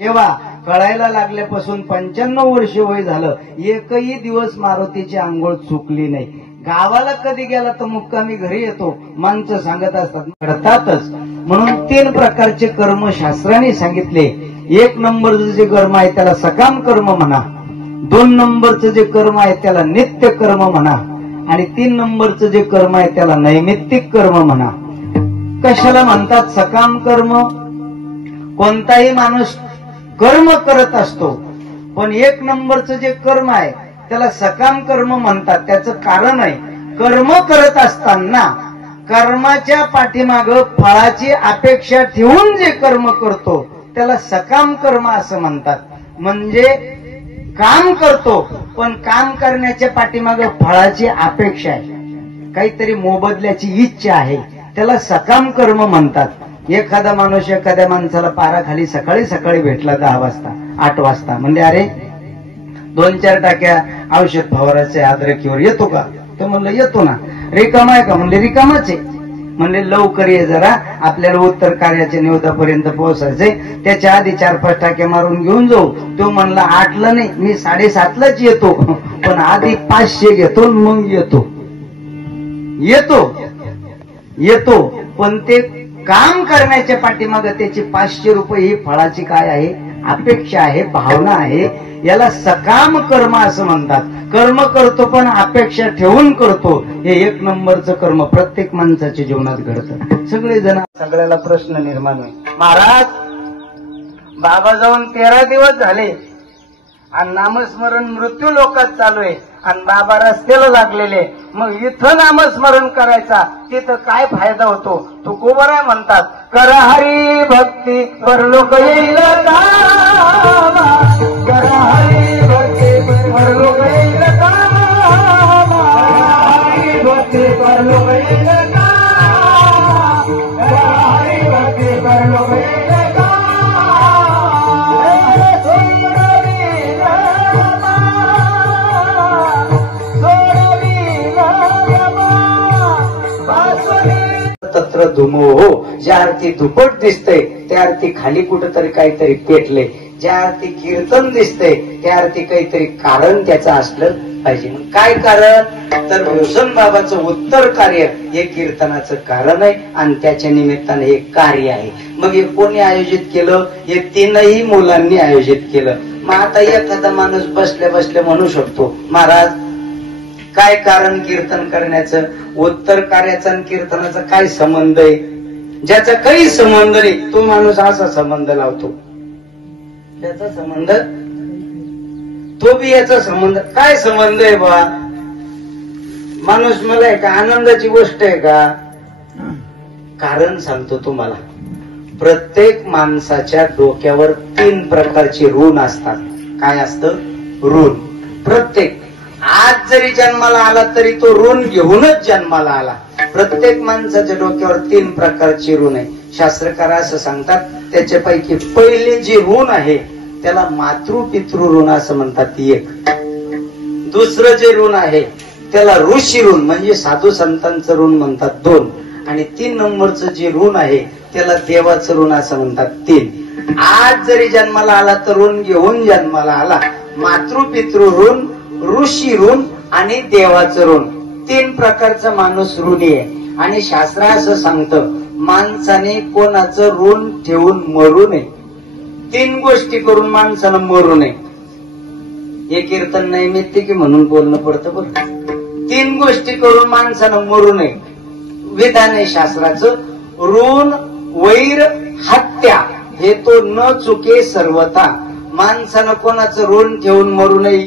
तेव्हा कळायला लागल्यापासून 95 वर्ष वय झालं, एकही दिवस मारुतीची आंघोळ चुकली नाही. गावाला कधी गेला तर मुक्कामी घरी येतो, माणसं सांगत असतात घडतातच. म्हणून 3 प्रकारचे कर्म शास्त्राने सांगितले. 1 नंबरचं जे कर्म आहे त्याला सकाम कर्म म्हणा, 2 नंबरचं जे कर्म आहे त्याला नित्य कर्म म्हणा, आणि 3 नंबरचं जे कर्म आहे त्याला नैमित्तिक कर्म म्हणा. कशाला म्हणतात सकाम कर्म? कोणताही माणूस कर्म करत असतो, पण 1 नंबरचं जे कर्म आहे त्याला सकाम कर्म म्हणतात. त्याचं कारण आहे, कर्म करत असताना कर्माच्या पाठीमाग फळाची अपेक्षा ठेवून जे कर्म करतो त्याला सकाम कर्म असं म्हणतात. म्हणजे काम करतो पण काम करण्याच्या पाठीमाग फळाची अपेक्षा आहे, काहीतरी मोबदल्याची इच्छा आहे, त्याला सकाम कर्म म्हणतात. एखादा माणूस एखाद्या माणसाला पाराखाली सकाळी सकाळी भेटला 10 वाजता 8 वाजता, म्हणजे अरे 2-4 टाक्या औषध फवाराचे अद्रकीवर येतो का? तो म्हणलं येतो ना. रिकामा आहे का? म्हणले रिकामाच आहे. म्हणले लवकर ये जरा, आपल्याला उत्तर कार्याच्या निवदापर्यंत पोहोचायचंय, त्याच्या आधी 4-5 टाक्या मारून घेऊन जाऊ. तो म्हणला 8ला नाही, मी 7:30लाच येतो, पण आधी 500 घेतो मग येतो. पण ते काम करण्याच्या पाठीमागे त्याची 500 रुपये ही फळाची काय आहे? अपेक्षा आहे, भावना आहे. याला सकाम कर्म असं म्हणतात. कर्म करतो पण अपेक्षा ठेवून करतो. हे 1 नंबरचं कर्म प्रत्येक माणसाच्या जीवनात घडतं. सगळ्याला प्रश्न निर्माण होईल, महाराज बाबा जाऊन 13 दिवस झाले आणि नामस्मरण मृत्यू लोकात चालू आहे आणि बाबा रस्त्याला लागलेले, मग इथं नामस्मरण करायचा, तिथं काय फायदा होतो? तुकोबरा म्हणतात, करा हरी भक्ती परलोक येईल, करा हरी भक्ती परलोक येईल, हरी भक्ती परलोक येईल, हरी भक्ती परलोक येईल. तत्र धुमो हो, ज्या अर्थी धुपट दिसतंय त्या अर्थी खाली कुठंतरी काहीतरी पेटले, ज्या अर्थी कीर्तन दिसतंय त्या अर्थी काहीतरी कारण त्याचं असलं पाहिजे. काय कारण? तर भूषण बाबाचं उत्तर कार्य हे कीर्तनाचं कारण आहे आणि त्याच्या निमित्ताने हे कार्य आहे. मग हे कोणी आयोजित केलं? हे 3ही मुलांनी आयोजित केलं. मग आता एखादा माणूस बसल्या बसल्या म्हणू शकतो, महाराज काय कारण कीर्तन करण्याचं? उत्तर कार्याचा आणि कीर्तनाचा काय संबंध आहे? ज्याचा काही संबंध नाही तो माणूस असा संबंध लावतो, त्याचा संबंध, तो बी याचा संबंध. काय संबंध आहे बा? माणूस मला आहे का आनंदाची गोष्ट आहे का? कारण सांगतो तुम्हाला. प्रत्येक माणसाच्या डोक्यावर 3 प्रकारचे ऋण असतात. काय असतं? ऋण. प्रत्येक आज जरी जन्माला आला तरी तो ऋण घेऊनच जन्माला आला. प्रत्येक माणसाच्या डोक्यावर 3 प्रकारचे ऋण आहे. शास्त्रकार असं सांगतात, त्याच्यापैकी पहिले जे ऋण आहे त्याला मातृपितृ ऋण असं म्हणतात 1. दुसरं जे ऋण आहे त्याला ऋषी ऋण म्हणजे साधू संतांचं ऋण म्हणतात 2. आणि 3 नंबरचं जे ऋण आहे त्याला देवाचं ऋण असं म्हणतात 3. आज जरी जन्माला आला तर ऋण घेऊन जन्माला आला. मातृपितृ ऋण, ऋषी ऋण आणि देवाचं ऋण, 3 प्रकारचा माणूस ऋणी आहे. आणि शास्त्र असं सांगतं, माणसाने कोणाचं ऋण ठेवून मरू नये. 3 गोष्टी करून माणसानं मरू नये. हे कीर्तन नैमित्तिक म्हणून बोलणं पडतं बरं. 3 गोष्टी करून माणसानं मरू नये. विधान आहे शास्त्राचं, ऋण, वैर, हत्या हे तो न चुके सर्वथा. माणसानं कोणाचं ऋण ठेवून मरू नये.